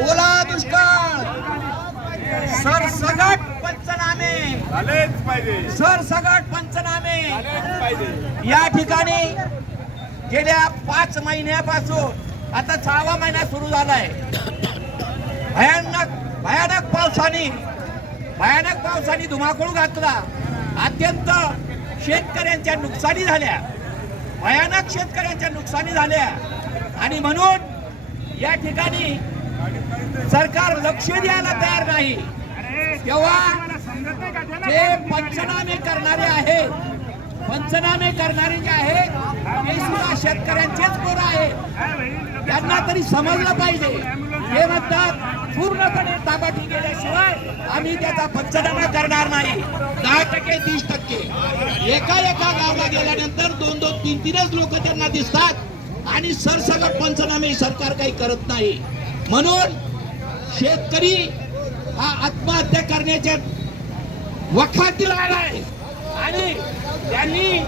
ओला दुष्काळ, सरसगट पंचनामे झालेच पाहिजे, सरसगट पंचनामे झालेच पाहिजे. या ठिकाणी गेल्या 5 महिन्यापासून आता 6वा महिना सुरू झालाय. भयानक पावसाने धुमाकूळ घातला. अत्यंत शेतकऱ्यांच्या नुकसानी झाल्या, भयानक शेतकऱ्यांच्या नुकसानी झाल्या. आणि म्हणून या ठिकाणी सरकार लक्ष द्यायला तयार नाही. तेव्हा जे पंचनामे करणारे आहेत, पंचनामे करणारे जे आहेत ते सुद्धा शेतकऱ्यांचेच पोरं आहेत. त्यांना तरी समजलं पाहिजे. हे म्हणतात पूर्णपणे ताब्यात गेल्याशिवाय आम्ही त्याचा पंचनामा करणार नाही. 10%, 30%, एका गावाला गेल्यानंतर 2-2, 3-3च लोक त्यांना दिसतात आणि सरसकट पंचनामे सरकार काही करत नाही. म्हणून शेतकरी हा आत्महत्या करण्याच्या वखातीला आलाय आणि त्यांनी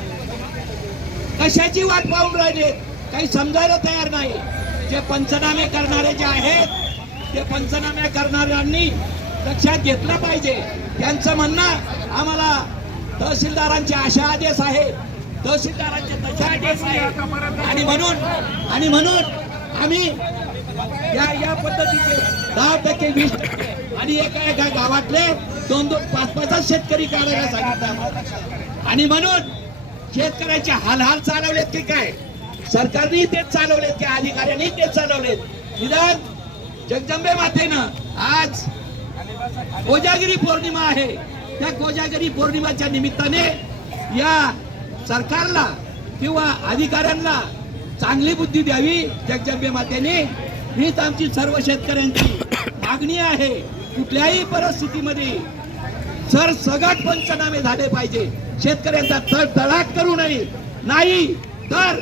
कशाची वाट पाहून राहिले काही समजायला तयार नाही. जे पंचनामे करणारे जे आहेत ते पंचनामे करणाऱ्यांनी लक्षात घेतलं पाहिजे. त्यांचं म्हणणं आम्हाला तहसीलदारांचे अशा आदेश आहे, तहसीलदारांचे तसे आदेश आहे आणि म्हणून आम्ही या पद्धतीचे 10%, 20% आणि एका गावातले 2-2, 5-5 शेतकरी काढायला सांगितलं. आणि म्हणून शेतकऱ्याचे हाल चालवलेत की काय सरकारने तेच चालवलेत की अधिकाऱ्यांनी तेच चालवलेत. निदान जगदंबे मातेनं आज कोजागिरी पौर्णिमा आहे, त्या कोजागिरी पौर्णिमेच्या निमित्ताने या सरकारला किंवा अधिकाऱ्यांना चांगली बुद्धी द्यावी जगदंबे मातेने, हीच आमची सर्व शेतकऱ्यांची मागणी आहे. कुठल्याही परिस्थितीमध्ये सरसगट पंचनामे झाले पाहिजे. शेतकऱ्यांचा तळतळाट करू नये, नाही तर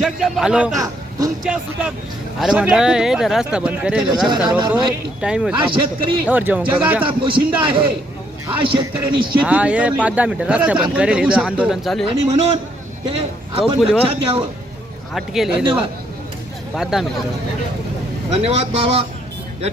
जगदंबा माता तुमच्या सुद्धा रास्ता बंद करेल. हा शेतकरी जगाचा पोशिंदा आहे. हा शेतकऱ्यांनी शेती 5-10 मिनिटं रस्ता बंद करेल. आंदोलन चालू आहे आणि म्हणून ते आपण लक्षात घ्यावं. हट केले 5-10 मिनिटं. धन्यवाद बाबा.